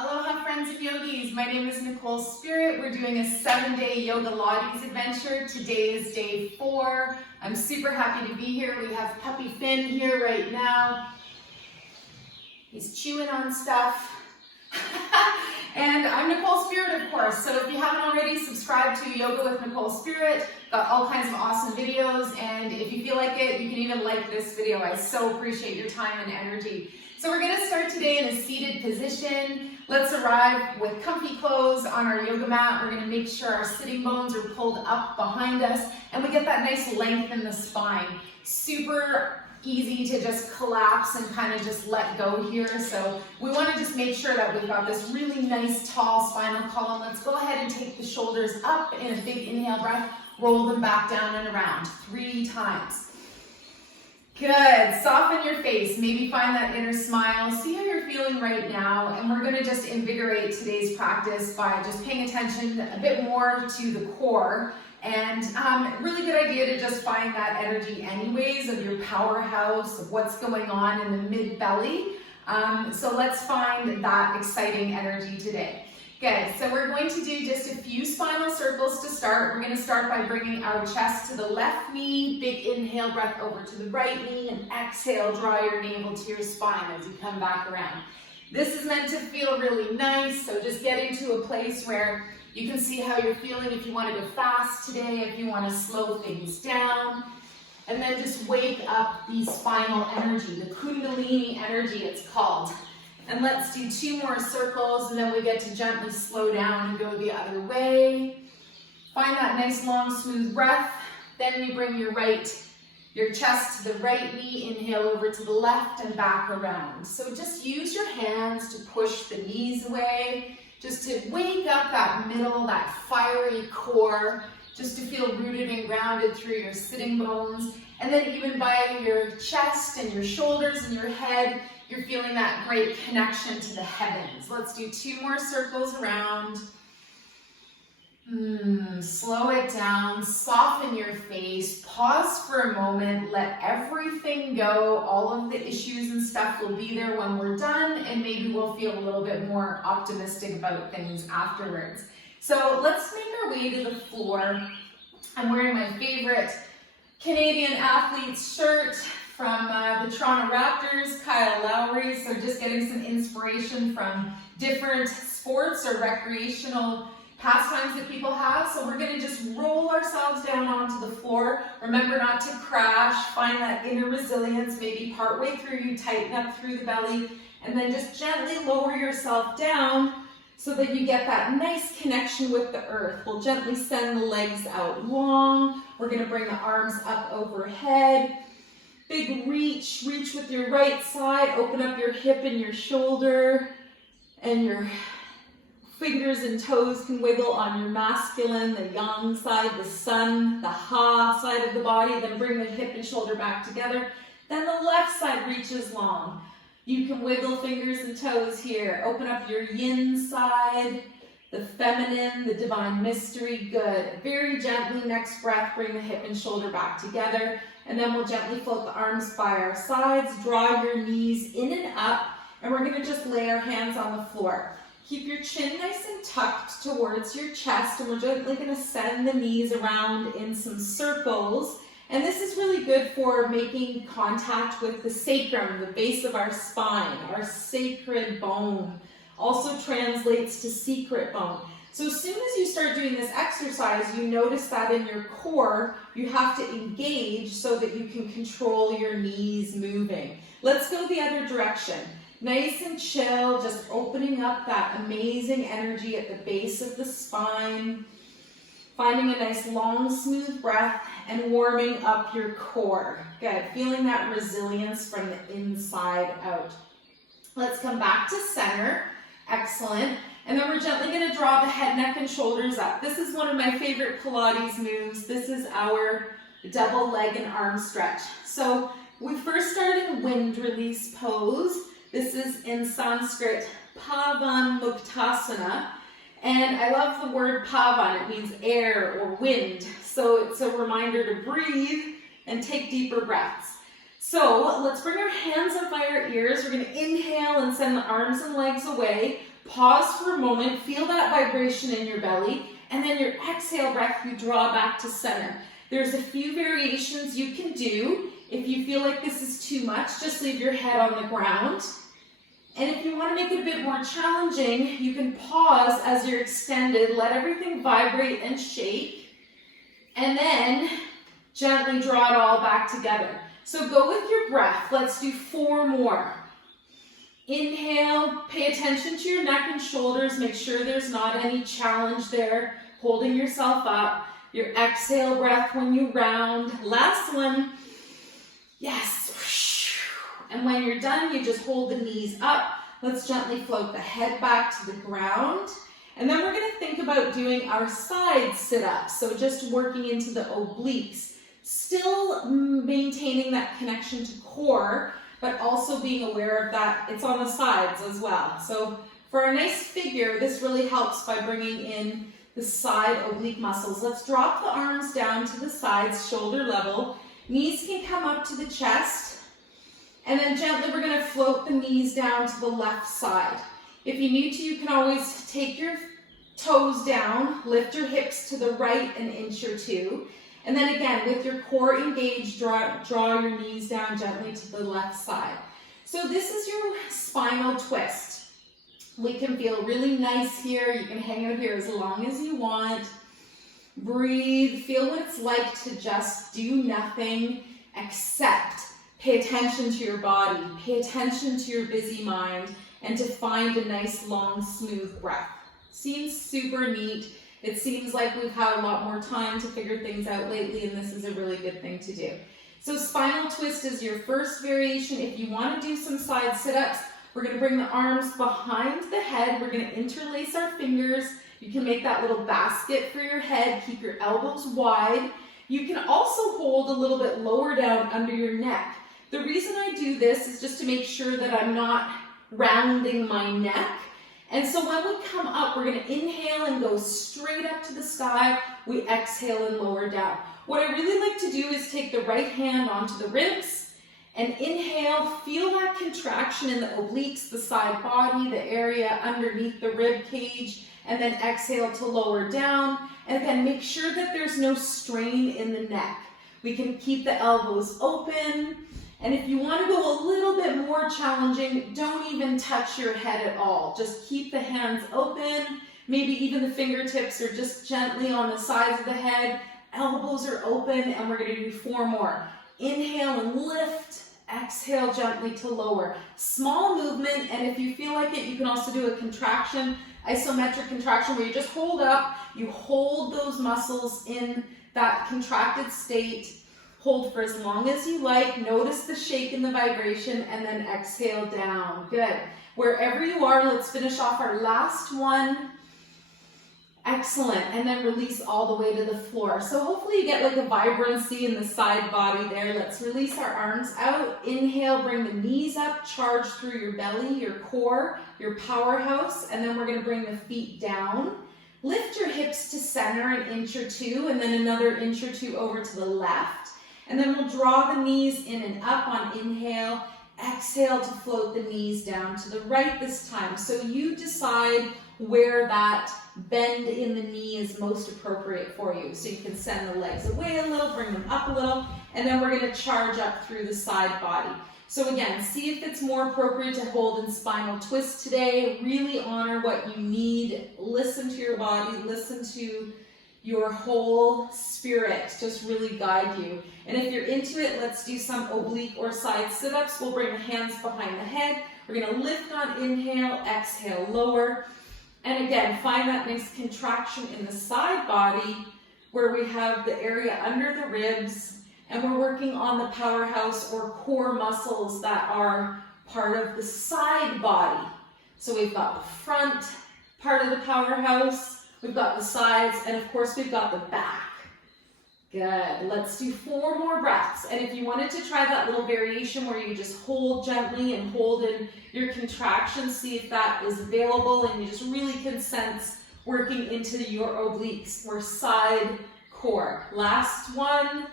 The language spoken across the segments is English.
Aloha friends of yogis, my name is Nicole Spirit. We're doing a 7-day yoga Pilates adventure. Today is day 4. I'm super happy to be here. We have puppy Finn here right now. He's chewing on stuff. And I'm Nicole Spirit, of course. So if you haven't already, subscribe to Yoga with Nicole Spirit. Got all kinds of awesome videos. And if you feel like it, you can even like this video. I so appreciate your time and energy. So we're going to start today in a seated position. Let's arrive with comfy clothes on our yoga mat. We're going to make sure our sitting bones are pulled up behind us and we get that nice length in the spine. Super easy to just collapse and kind of just let go here. So we want to just make sure that we've got this really nice tall spinal column. Let's go ahead and take the shoulders up in a big inhale breath. Roll them back down and around 3 times. Good. Soften your face. Maybe find that inner smile. See how you're feeling right now. And we're going to just invigorate today's practice by just paying attention a bit more to the core. And really good idea to just find that energy anyways of your powerhouse, of what's going on in the mid-belly. So let's find that exciting energy today. Good, so we're going to do just a few spinal circles to start. We're going to start by bringing our chest to the left knee, big inhale breath over to the right knee, and exhale, draw your navel to your spine as you come back around. This is meant to feel really nice, so just get into a place where you can see how you're feeling if you want to go fast today, if you want to slow things down. And then just wake up the spinal energy, the Kundalini energy it's called. And let's do 2 more circles, and then we get to gently slow down and go the other way. Find that nice long smooth breath. Then you bring your chest to the right knee, inhale over to the left and back around. So just use your hands to push the knees away, just to wake up that middle, that fiery core, just to feel rooted and grounded through your sitting bones. And then even by your chest and your shoulders and your head, you're feeling that great connection to the heavens. Let's do 2 more circles around. Slow it down, soften your face, pause for a moment, let everything go. All of the issues and stuff will be there when we're done, and maybe we'll feel a little bit more optimistic about things afterwards. So let's make our way to the floor. I'm wearing my favorite Canadian athlete's shirt from the Toronto Raptors, Kyle Lowry. So just getting some inspiration from different sports or recreational pastimes that people have. So we're going to just roll ourselves down onto the floor. Remember not to crash. Find that inner resilience. Maybe partway through you tighten up through the belly, and then just gently lower yourself down so that you get that nice connection with the earth. We'll gently send the legs out long. We're going to bring the arms up overhead. Big reach with your right side. Open up your hip and your shoulder, and your fingers and toes can wiggle on your masculine, the yang side, the sun, the ha side of the body. Then bring the hip and shoulder back together. Then the left side reaches long. You can wiggle fingers and toes here. Open up your yin side, the feminine, the divine mystery. Good. Very gently, next breath, bring the hip and shoulder back together. And then we'll gently float the arms by our sides. Draw your knees in and up. And we're going to just lay our hands on the floor. Keep your chin nice and tucked towards your chest. And we're gently going to send the knees around in some circles. And this is really good for making contact with the sacrum, the base of our spine, our sacred bone. Also translates to secret bone. So as soon as you start doing this exercise, you notice that in your core, you have to engage so that you can control your knees moving. Let's go the other direction. Nice and chill, just opening up that amazing energy at the base of the spine. Finding a nice long, smooth breath and warming up your core. Good. Feeling that resilience from the inside out. Let's come back to center. Excellent. And then we're gently going to draw the head, neck, and shoulders up. This is one of my favorite Pilates moves. This is our double leg and arm stretch. So we first start in wind release pose. This is in Sanskrit Pavan Muktasana. And I love the word pavan. It means air or wind. So it's a reminder to breathe and take deeper breaths. So let's bring our hands up by our ears. We're going to inhale and send the arms and legs away. Pause for a moment, feel that vibration in your belly, and then your exhale breath, you draw back to center. There's a few variations you can do. If you feel like this is too much, just leave your head on the ground. And if you want to make it a bit more challenging, you can pause as you're extended, let everything vibrate and shake, and then gently draw it all back together. So go with your breath. Let's do 4 more. Inhale, pay attention to your neck and shoulders. Make sure there's not any challenge there, holding yourself up. Your exhale breath when you round. Last one. Yes. And when you're done, you just hold the knees up. Let's gently float the head back to the ground. And then we're going to think about doing our side sit-ups. So just working into the obliques. Still maintaining that connection to core, but also being aware of that it's on the sides as well. So for a nice figure, this really helps by bringing in the side oblique muscles. Let's drop the arms down to the sides, shoulder level. Knees can come up to the chest. And then gently we're going to float the knees down to the left side. If you need to, you can always take your toes down, lift your hips to the right an inch or 2. And then again, with your core engaged, draw your knees down gently to the left side. So this is your spinal twist. We can feel really nice here. You can hang out here as long as you want. Breathe, feel what it's like to just do nothing except pay attention to your body, pay attention to your busy mind, and to find a nice, long, smooth breath. Seems super neat. It seems like we've had a lot more time to figure things out lately, and this is a really good thing to do. So spinal twist is your first variation. If you want to do some side sit-ups, we're going to bring the arms behind the head. We're going to interlace our fingers. You can make that little basket for your head. Keep your elbows wide. You can also hold a little bit lower down under your neck. The reason I do this is just to make sure that I'm not rounding my neck. And so when we come up, we're going to inhale and go straight up to the sky. We exhale and lower down. What I really like to do is take the right hand onto the ribs and inhale, feel that contraction in the obliques, the side body, the area underneath the rib cage, and then exhale to lower down. And again, make sure that there's no strain in the neck. We can keep the elbows open. And if you want to go a little bit more challenging, don't even touch your head at all. Just keep the hands open. Maybe even the fingertips are just gently on the sides of the head. Elbows are open, and we're going to do 4 more. Inhale and lift. Exhale gently to lower. Small movement, and if you feel like it, you can also do a contraction, isometric contraction, where you just hold up. You hold those muscles in that contracted state. Hold for as long as you like. Notice the shake and the vibration, and then exhale down. Good. Wherever you are, let's finish off our last one. Excellent. And then release all the way to the floor. So hopefully you get like a vibrancy in the side body there. Let's release our arms out. Inhale, bring the knees up, charge through your belly, your core, your powerhouse, and then we're going to bring the feet down. Lift your hips to center an inch or 2, and then another inch or 2 over to the left. And then we'll draw the knees in and up on inhale. Exhale to float the knees down to the right this time. So you decide where that bend in the knee is most appropriate for you. So you can send the legs away a little, bring them up a little, and then we're going to charge up through the side body. So again, see if it's more appropriate to hold in spinal twist today. Really honor what you need. Listen to your body. Listen to your whole spirit just really guide you. And if you're into it, let's do some oblique or side sit-ups. We'll bring the hands behind the head. We're going to lift on inhale, exhale, lower. And again, find that nice contraction in the side body where we have the area under the ribs, and we're working on the powerhouse or core muscles that are part of the side body. So we've got the front part of the powerhouse, we've got the sides, and of course we've got the back. Good. Let's do 4 more breaths. And if you wanted to try that little variation where you just hold gently and hold in your contraction, see if that is available, and you just really can sense working into your obliques or side core. Last one.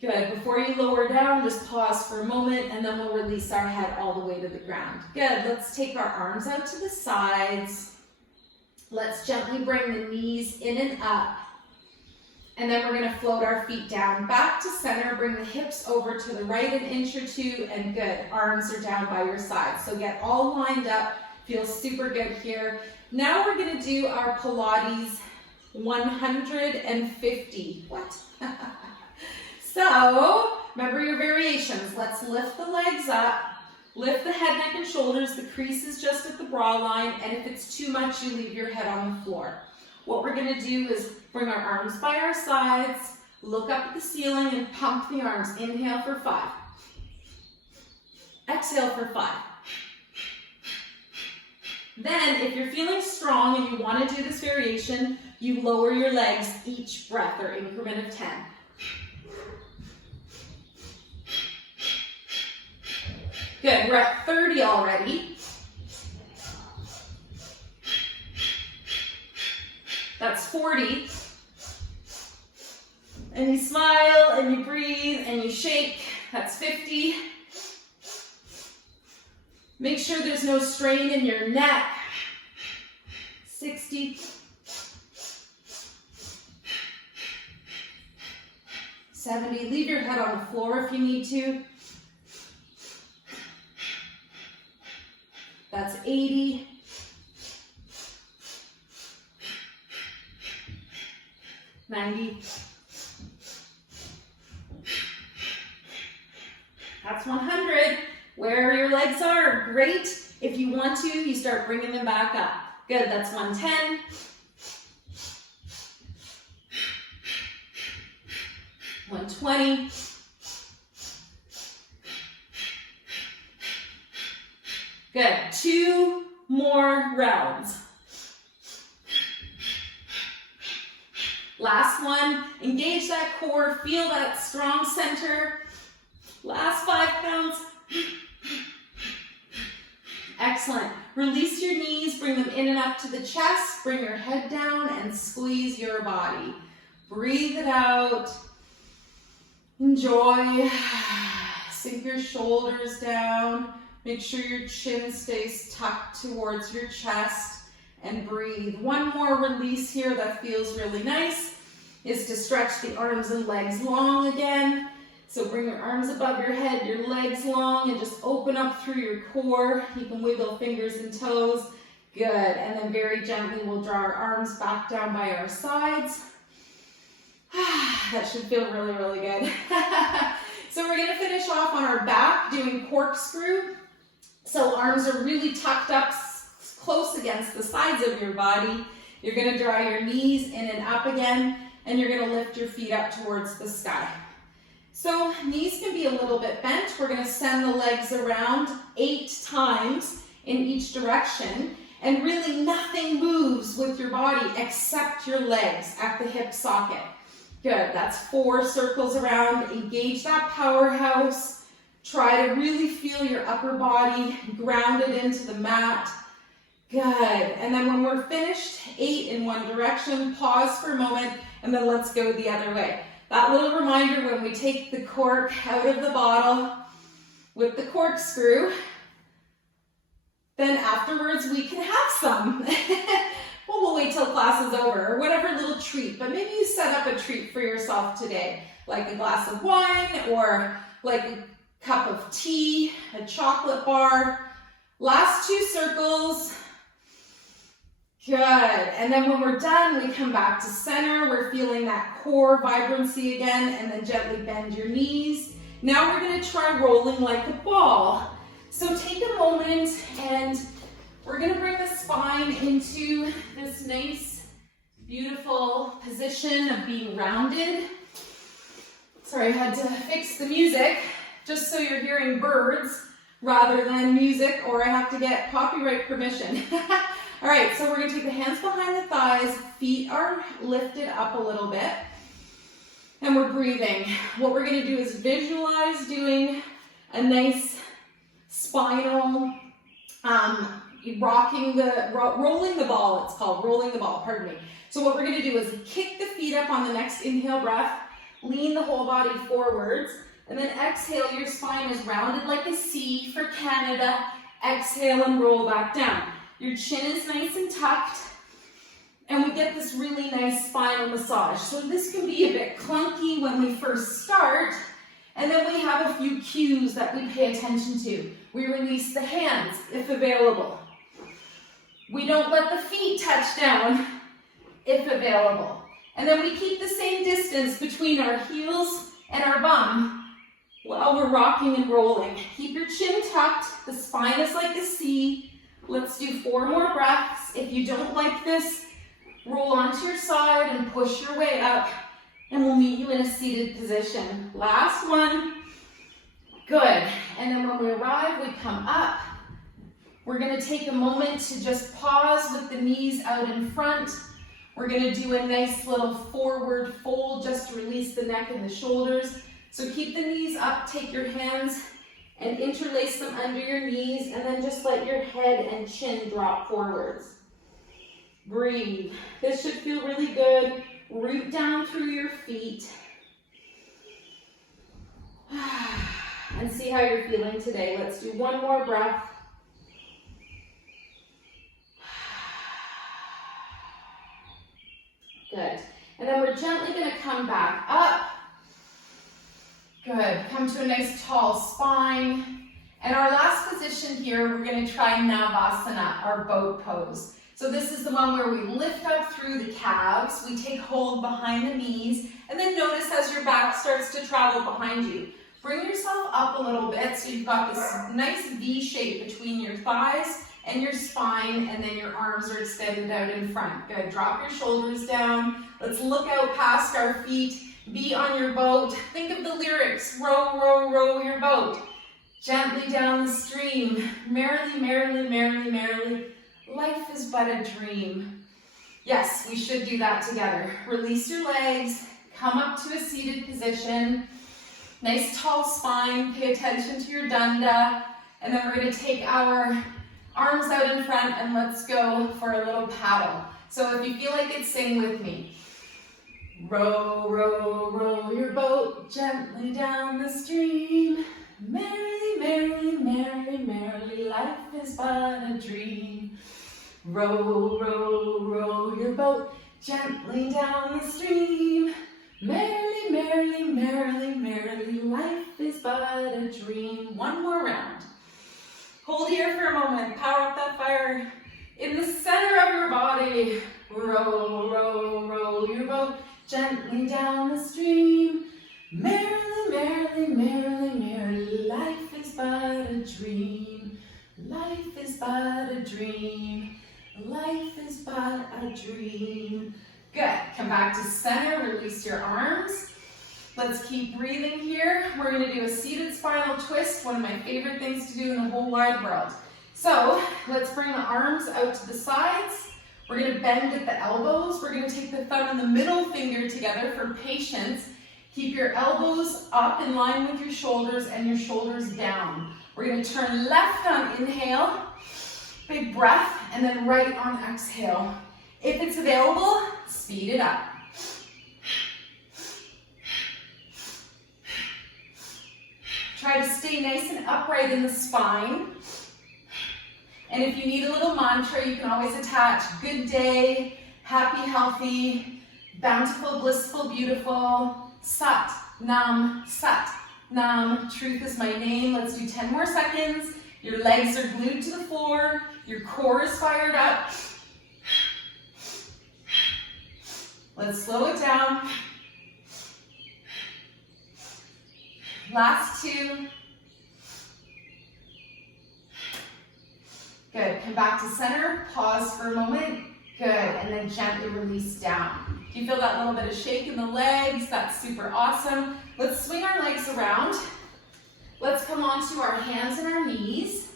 Good. Before you lower down, just pause for a moment and then we'll release our head all the way to the ground. Good. Let's take our arms out to the sides. Let's gently bring the knees in and up. And then we're going to float our feet down back to center. Bring the hips over to the right an inch or two, and good. Arms are down by your sides. So get all lined up. Feels super good here. Now we're going to do our Pilates 150. What? So remember your variations. Let's lift the legs up. Lift the head, neck, and shoulders. The crease is just at the bra line. And if it's too much, you leave your head on the floor. What we're going to do is bring our arms by our sides, look up at the ceiling, and pump the arms. Inhale for 5. Exhale for 5. Then, if you're feeling strong and you want to do this variation, you lower your legs each breath or increment of 10. Good, we're at 30 already. That's 40. And you smile and you breathe and you shake. That's 50. Make sure there's no strain in your neck. 60. 70. Leave your head on the floor if you need to. That's 80. 90. That's 100. Where your legs are, great. If you want to, you start bringing them back up. Good, that's 110. 120. Good, 2 more rounds. Last one, engage that core, feel that strong center. Last 5 counts. Excellent. Release your knees, bring them in and up to the chest, bring your head down and squeeze your body. Breathe it out. Enjoy. Sink your shoulders down. Make sure your chin stays tucked towards your chest and breathe. One more release here that feels really nice is to stretch the arms and legs long again. So bring your arms above your head, your legs long, and just open up through your core. You can wiggle fingers and toes. Good. And then very gently we'll draw our arms back down by our sides. That should feel really, really good. So we're going to finish off on our back doing corkscrew. So arms are really tucked up close against the sides of your body. You're going to draw your knees in and up again, and you're going to lift your feet up towards the sky. So knees can be a little bit bent. We're going to send the legs around 8 times in each direction, and really nothing moves with your body except your legs at the hip socket. Good, that's 4 circles around. Engage that powerhouse. Try to really feel your upper body grounded into the mat. Good, and then when we're finished, 8 in one direction, pause for a moment, and then let's go the other way. That little reminder when we take the cork out of the bottle with the corkscrew, then afterwards we can have some. Well, we'll wait till class is over, or whatever little treat, but maybe you set up a treat for yourself today, like a glass of wine, or like a cup of tea, a chocolate bar. Last 2 circles. Good, and then when we're done, we come back to center. We're feeling that core vibrancy again, and then gently bend your knees. Now we're going to try rolling like a ball. So take a moment, and we're going to bring the spine into this nice, beautiful position of being rounded. Sorry, I had to fix the music, just so you're hearing birds rather than music, or I have to get copyright permission. All right, so we're going to take the hands behind the thighs, feet are lifted up a little bit, and we're breathing. What we're going to do is visualize doing a nice spinal, rolling the ball, it's called, rolling the ball, pardon me. So what we're going to do is kick the feet up on the next inhale breath, Lean the whole body forwards. And then exhale, your spine is rounded like a C for Canada. Exhale and roll back down. Your chin is nice and tucked. And we get this really nice spinal massage. So this can be a bit clunky when we first start. And then we have a few cues that we pay attention to. We release the hands, if available. We don't let the feet touch down, if available. And then we keep the same distance between our heels and our bum while we're rocking and rolling. Keep your chin tucked, the spine is like a C. Let's do 4 more breaths. If you don't like this, roll onto your side and push your way up, and we'll meet you in a seated position. Last one. Good. And then when we arrive, we come up. We're going to take a moment to just pause with the knees out in front. We're going to do a nice little forward fold just to release the neck and the shoulders. So keep the knees up, take your hands and interlace them under your knees, and then just let your head and chin drop forwards. Breathe. This should feel really good. Root down through your feet. And see how you're feeling today. Let's do 1 more breath. Good. And then we're gently going to come back up. Good. Come to a nice tall spine. And our last position here, we're going to try Navasana, our boat pose. So this is the one where we lift up through the calves, we take hold behind the knees, and then notice as your back starts to travel behind you. Bring yourself up a little bit so you've got this nice V shape between your thighs and your spine, and then your arms are extended out in front. Good. Drop your shoulders down. Let's look out past our feet. Be on your boat. Think of the lyrics. Row, row, row your boat. Gently down the stream. Merrily, merrily, merrily, merrily. Life is but a dream. Yes, we should do that together. Release your legs. Come up to a seated position. Nice tall spine. Pay attention to your dunda. And then we're going to take our arms out in front and let's go for a little paddle. So if you feel like it, sing with me. Row, row, row your boat gently down the stream. Merrily, merrily, merrily, merrily, life is but a dream. Row, row, row your boat gently down the stream. Merrily, merrily, merrily, merrily, life is but a dream. 1 more round. Hold here for a moment. Power up that fire in the center of your body. Row, row, row your boat gently down the stream. Merrily, merrily, merrily, merrily, life is but a dream. Life is but a dream. Life is but a dream. Good. Come back to center. Release your arms. Let's keep breathing here. We're going to do a seated spinal twist, one of my favorite things to do in the whole wide world. So let's bring the arms out to the sides. We're going to bend at the elbows. We're going to take the thumb and the middle finger together for patience. Keep your elbows up in line with your shoulders and your shoulders down. We're going to turn left on inhale, big breath, and then right on exhale. If it's available, speed it up. Try to stay nice and upright in the spine. And if you need a little mantra, you can always attach good day, happy, healthy, bountiful, blissful, beautiful, sat, nam, truth is my name. Let's do 10 more seconds. Your legs are glued to the floor. Your core is fired up. Let's slow it down. Last 2. Good. Come back to center. Pause for a moment. Good. And then gently release down. Do you feel that little bit of shake in the legs? That's super awesome. Let's swing our legs around. Let's come onto our hands and our knees.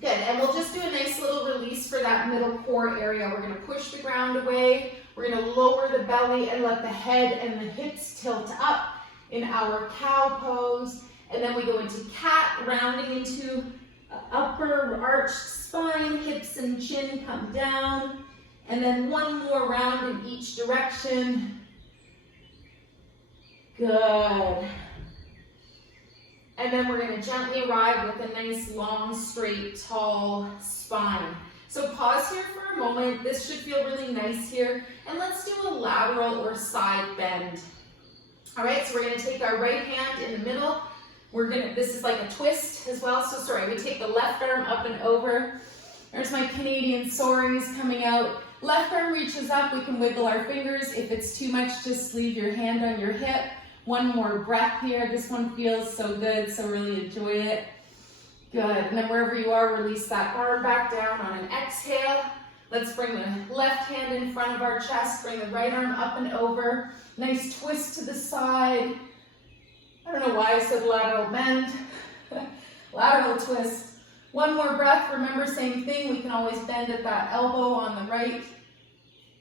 Good. And we'll just do a nice little release for that middle core area. We're going to push the ground away. We're going to lower the belly and let the head and the hips tilt up in our cow pose. And then we go into cat, rounding into upper arched spine, hips and chin come down. And then 1 more round in each direction. Good. And then we're going to gently arrive with a nice, long, straight, tall spine. So pause here for a moment. This should feel really nice here. And let's do a lateral or side bend. All right, so we're going to take our right hand in the middle. This is like a twist as well. So sorry, we take the left arm up and over. There's my Canadian soaries coming out. Left arm reaches up. We can wiggle our fingers. If it's too much, just leave your hand on your hip. One more breath here. This one feels so good, so really enjoy it. Good, and then wherever you are, release that arm back down on an exhale. Let's bring the left hand in front of our chest. Bring the right arm up and over. Nice twist to the side. I don't know why I said lateral bend. Lateral twist. One more breath. Remember, same thing. We can always bend at that elbow on the right.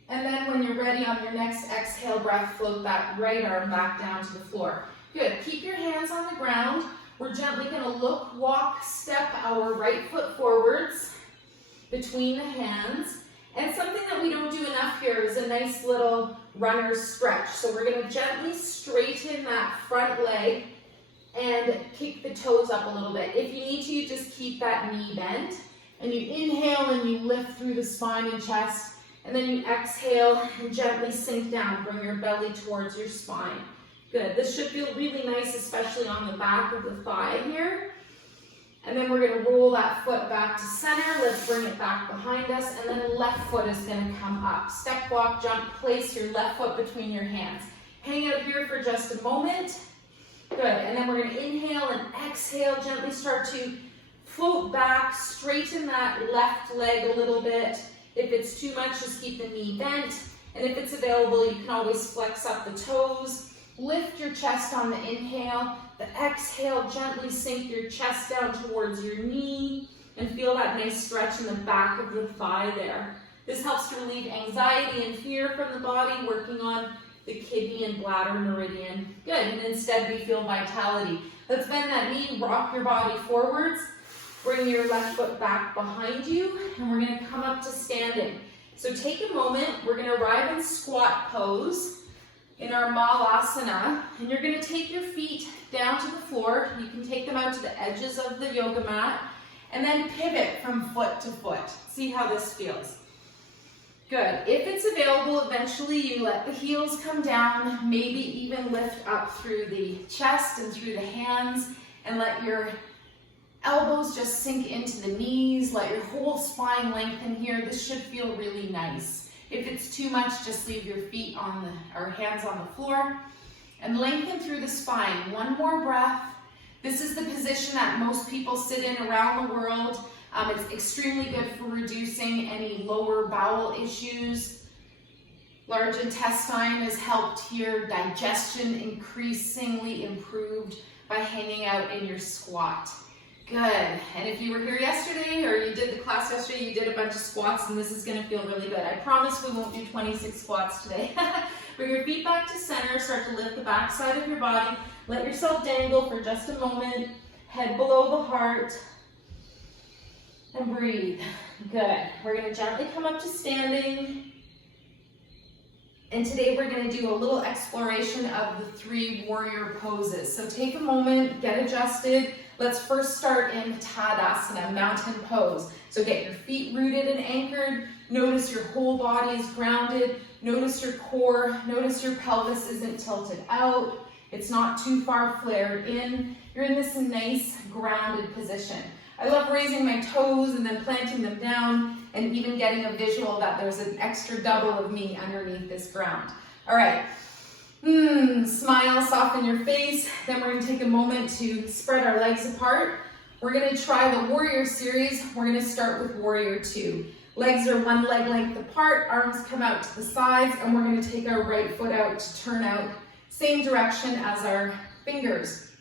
And then when you're ready on your next exhale breath, float that right arm back down to the floor. Good. Keep your hands on the ground. We're gently going to look, walk, step our right foot forwards between the hands. And something that we don't do enough here is a nice little runner's stretch. So we're going to gently straighten that front leg and kick the toes up a little bit. If you need to, you just keep that knee bent. And you inhale and you lift through the spine and chest. And then you exhale and gently sink down. Bring your belly towards your spine. Good. This should feel really nice, especially on the back of the thigh here. And then we're going to roll that foot back to center. Let's bring it back behind us. And then left foot is going to come up. Step, walk, jump. Place your left foot between your hands. Hang out here for just a moment. Good. And then we're going to inhale and exhale. Gently start to float back. Straighten that left leg a little bit. If it's too much, just keep the knee bent. And if it's available, you can always flex up the toes. Lift your chest on the inhale. The exhale, gently sink your chest down towards your knee. And feel that nice stretch in the back of the thigh there. This helps to relieve anxiety and fear from the body, working on the kidney and bladder meridian. Good, and instead we feel vitality. Let's bend that knee, rock your body forwards. Bring your left foot back behind you, and we're going to come up to standing. So take a moment, we're going to arrive in squat pose in our Malasana, and you're going to take your feet down to the floor. You can take them out to the edges of the yoga mat, and then pivot from foot to foot. See how this feels. Good. If it's available, eventually you let the heels come down, maybe even lift up through the chest and through the hands, and let your elbows just sink into the knees. Let your whole spine lengthen here. This should feel really nice. If it's too much, just leave your feet or hands on the floor and lengthen through the spine. One more breath. This is the position that most people sit in around the world. It's extremely good for reducing any lower bowel issues. Large intestine is helped here. Digestion increasingly improved by hanging out in your squat. Good. And if you were here yesterday or you did the class yesterday, you did a bunch of squats, and this is going to feel really good. I promise we won't do 26 squats today. Bring your feet back to center. Start to lift the back side of your body. Let yourself dangle for just a moment. Head below the heart. And breathe. Good. We're going to gently come up to standing. And today we're going to do a little exploration of the 3 warrior poses. So take a moment, get adjusted. Let's first start in Tadasana, mountain pose. So get your feet rooted and anchored. Notice your whole body is grounded. Notice your core. Notice your pelvis isn't tilted out. It's not too far flared in. You're in this nice grounded position. I love raising my toes and then planting them down and even getting a visual that there's an extra double of me underneath this ground. All right. Smile, soften your face. Then we're going to take a moment to spread our legs apart. We're going to try the warrior series. We're going to start with warrior 2. Legs are 1 leg length apart, arms come out to the sides, and we're going to take our right foot out to turn out same direction as our fingers,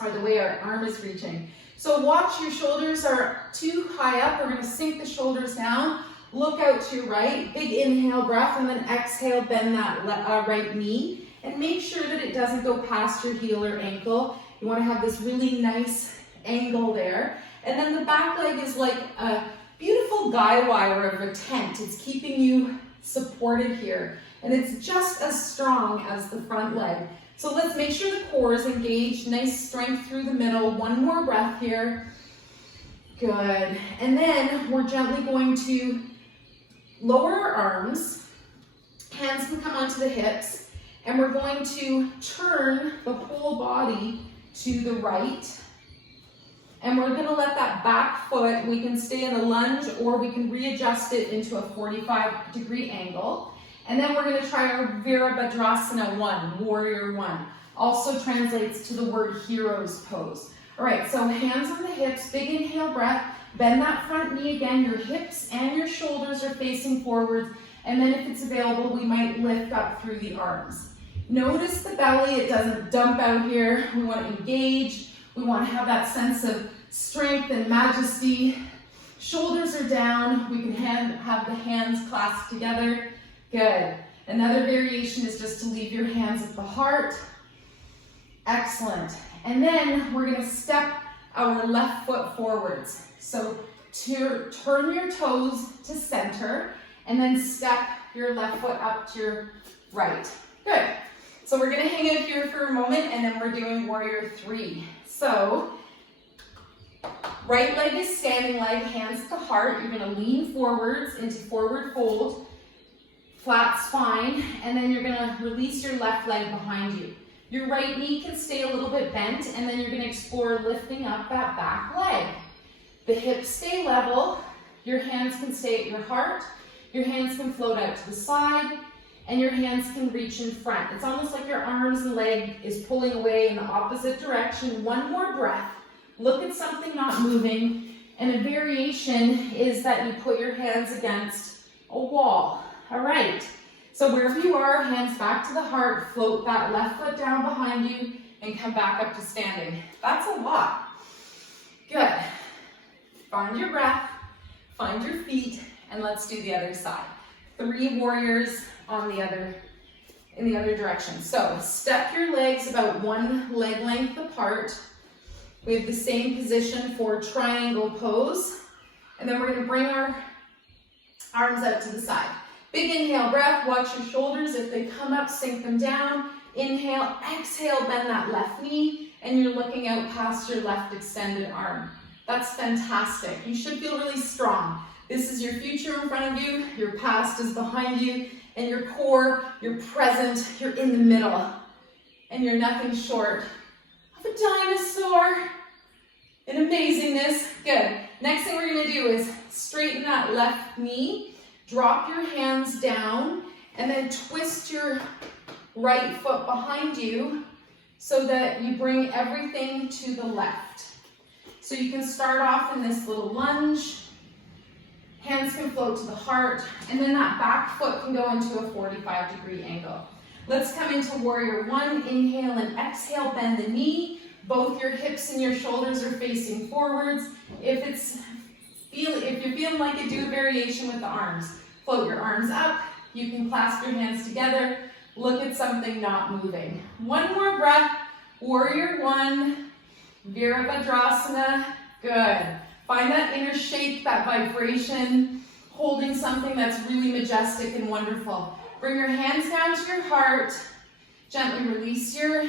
or the way our arm is reaching. So watch your shoulders are too high up. We're going to sink the shoulders down. Look out to your right. Big inhale breath, and then exhale, bend that right knee. And make sure that it doesn't go past your heel or ankle. You want to have this really nice angle there. And then the back leg is like a beautiful guy wire of a tent. It's keeping you supported here. And it's just as strong as the front leg. So let's make sure the core is engaged, nice strength through the middle. One more breath here. Good. And then we're gently going to lower our arms. Hands can come onto the hips. And we're going to turn the whole body to the right. And we're going to let that back foot, we can stay in a lunge or we can readjust it into a 45-degree angle. And then we're going to try our Virabhadrasana 1, Warrior 1. Also translates to the word hero's pose. All right, so hands on the hips, big inhale breath. Bend that front knee again. Your hips and your shoulders are facing forwards. And then if it's available, we might lift up through the arms. Notice the belly, it doesn't dump out here. We want to engage. We want to have that sense of strength and majesty. Shoulders are down. We can have the hands clasped together. Good. Another variation is just to leave your hands at the heart. Excellent. And then we're going to step our left foot forwards. So turn your toes to center and then step your left foot up to your right. Good. So we're going to hang out here for a moment and then we're doing Warrior 3. So right leg is standing leg, hands at the heart. You're going to lean forwards into forward fold, flat spine, and then you're going to release your left leg behind you. Your right knee can stay a little bit bent, and then you're going to explore lifting up that back leg. The hips stay level. Your hands can stay at your heart. Your hands can float out to the side, and your hands can reach in front. It's almost like your arms and leg is pulling away in the opposite direction. One more breath. Look at something not moving. And a variation is that you put your hands against a wall. All right. So wherever you are, hands back to the heart, float that left foot down behind you, and come back up to standing. That's a lot. Good. Find your breath, find your feet, and let's do the other side. 3 warriors on in the other direction. So step your legs about 1 leg length apart. We have the same position for triangle pose. And then we're going to bring our arms out to the side. Big inhale breath, watch your shoulders. If they come up, sink them down. Inhale, exhale, bend that left knee, and you're looking out past your left extended arm. That's fantastic. You should feel really strong. This is your future in front of you, your past is behind you, and your core, your present, you're in the middle. And you're nothing short of a dinosaur in amazingness. Good. Next thing we're going to do is straighten that left knee. Drop your hands down and then twist your right foot behind you so that you bring everything to the left. So you can start off in this little lunge. Hands can float to the heart, and then that back foot can go into a 45-degree angle. Let's come into Warrior 1. Inhale and exhale, bend the knee. Both your hips and your shoulders are facing forwards. If you're feeling like it, do a variation with the arms. Float your arms up. You can clasp your hands together. Look at something not moving. One more breath. Warrior 1. Virabhadrasana. Good. Find that inner shape, that vibration, holding something that's really majestic and wonderful. Bring your hands down to your heart. Gently release your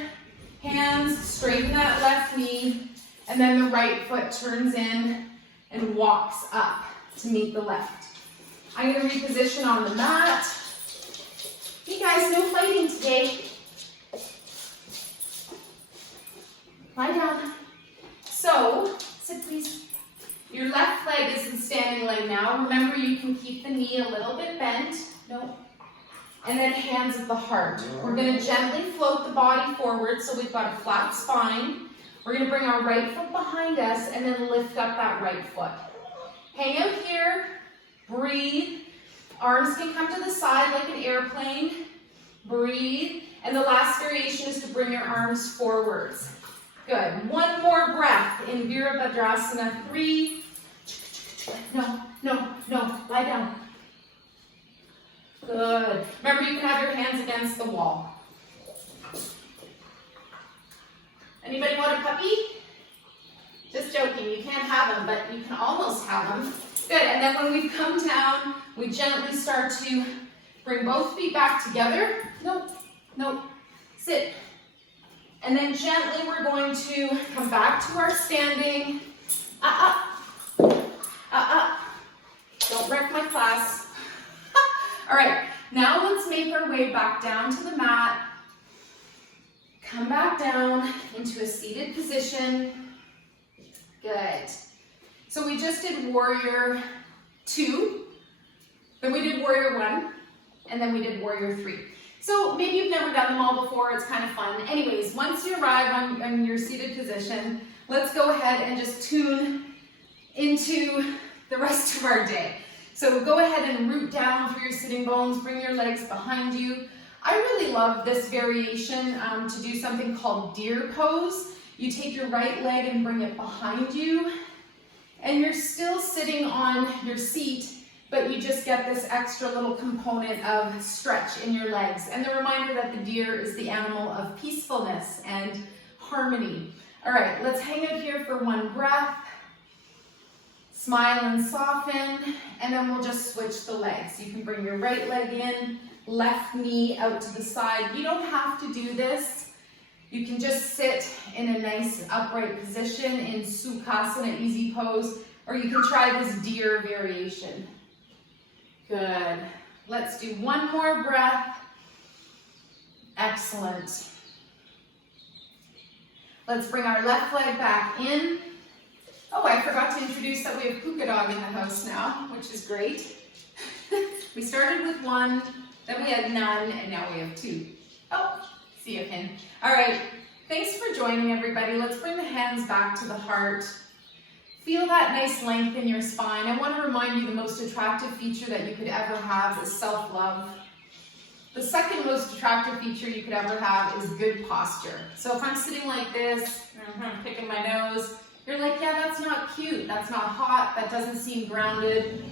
hands. Straighten that left knee. And then the right foot turns in and walks up to meet the left. I'm going to reposition on the mat. Hey guys, no fighting today. Lie down. So, sit please. Your left leg is in standing leg now. Remember, you can keep the knee a little bit bent. No. And then hands at the heart. We're going to gently float the body forward so we've got a flat spine. We're going to bring our right foot behind us and then lift up that right foot. Hang out here. Breathe. Arms can come to the side like an airplane. Breathe. And the last variation is to bring your arms forwards. Good. One more breath in Virabhadrasana 3. No. Lie down. Good. Remember, you can have your hands against the wall. Anybody want a puppy? Just joking. You can't have them, but you can almost have them. Good. And then when we come down, we gently start to Bring both feet back together. Nope, nope. Sit. And then gently we're going to come back to our standing. Up. Don't wreck my class. All right, now let's make our way back down to the mat. Come back down into a seated position. Good. So we just did warrior 2, then we did warrior 1, and then we did warrior 3. So maybe you've never done them all before, it's kind of fun. Anyways, once you arrive on your seated position, let's go ahead and just tune into the rest of our day. So go ahead and root down through your sitting bones, bring your legs behind you. I really love this variation to do something called deer pose. You take your right leg and bring it behind you, and you're still sitting on your seat, but you just get this extra little component of stretch in your legs. And the reminder that the deer is the animal of peacefulness and harmony. All right, let's hang out here for one breath. Smile and soften, and then we'll just switch the legs. You can bring your right leg in, left knee out to the side. You don't have to do this. You can just sit in a nice upright position in Sukhasana, easy pose, or you can try this deer variation. Good. Let's do one more breath. Excellent. Let's bring our left leg back in. Oh, I forgot to introduce that we have Puka Dog in the house now, which is great. We started with 1, then we had none, and now we have 2. Oh, see you, Pin. All right, thanks for joining, everybody. Let's bring the hands back to the heart. Feel that nice length in your spine. I want to remind you the most attractive feature that you could ever have is self-love. The second most attractive feature you could ever have is good posture. So if I'm sitting like this, picking my nose, you're like, yeah, that's not cute, that's not hot, that doesn't seem grounded.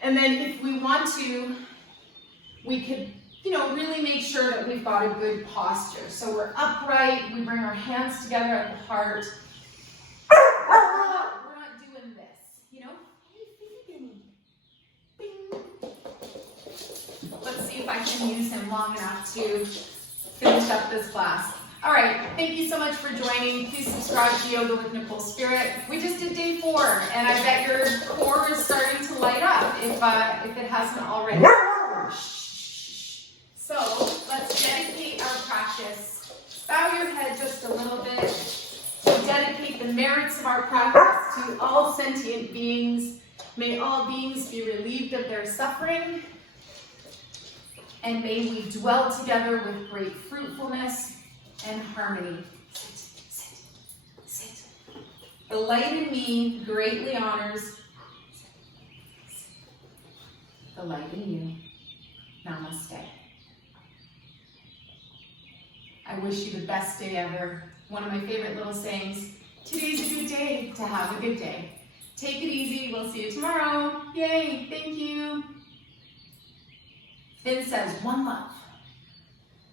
And then if we want to, we could, really make sure that we've got a good posture. So we're upright, we bring our hands together at the heart. We're not doing this, Hey, Bing. Let's see if I can use him long enough to finish up this class. All right, thank you so much for joining. Please subscribe to Yoga with Nicole Spirit. We just did day 4, and I bet your core is starting to light up if it hasn't already. So let's dedicate our practice. Bow your head just a little bit. We dedicate the merits of our practice to all sentient beings. May all beings be relieved of their suffering, and may we dwell together with great fruitfulness and harmony. Sit, sit, sit. The light in me greatly honors the light in you. Namaste. I wish you the best day ever. One of my favorite little sayings, today's a good day to have a good day. Take it easy. We'll see you tomorrow. Yay, thank you. Finn says, one love.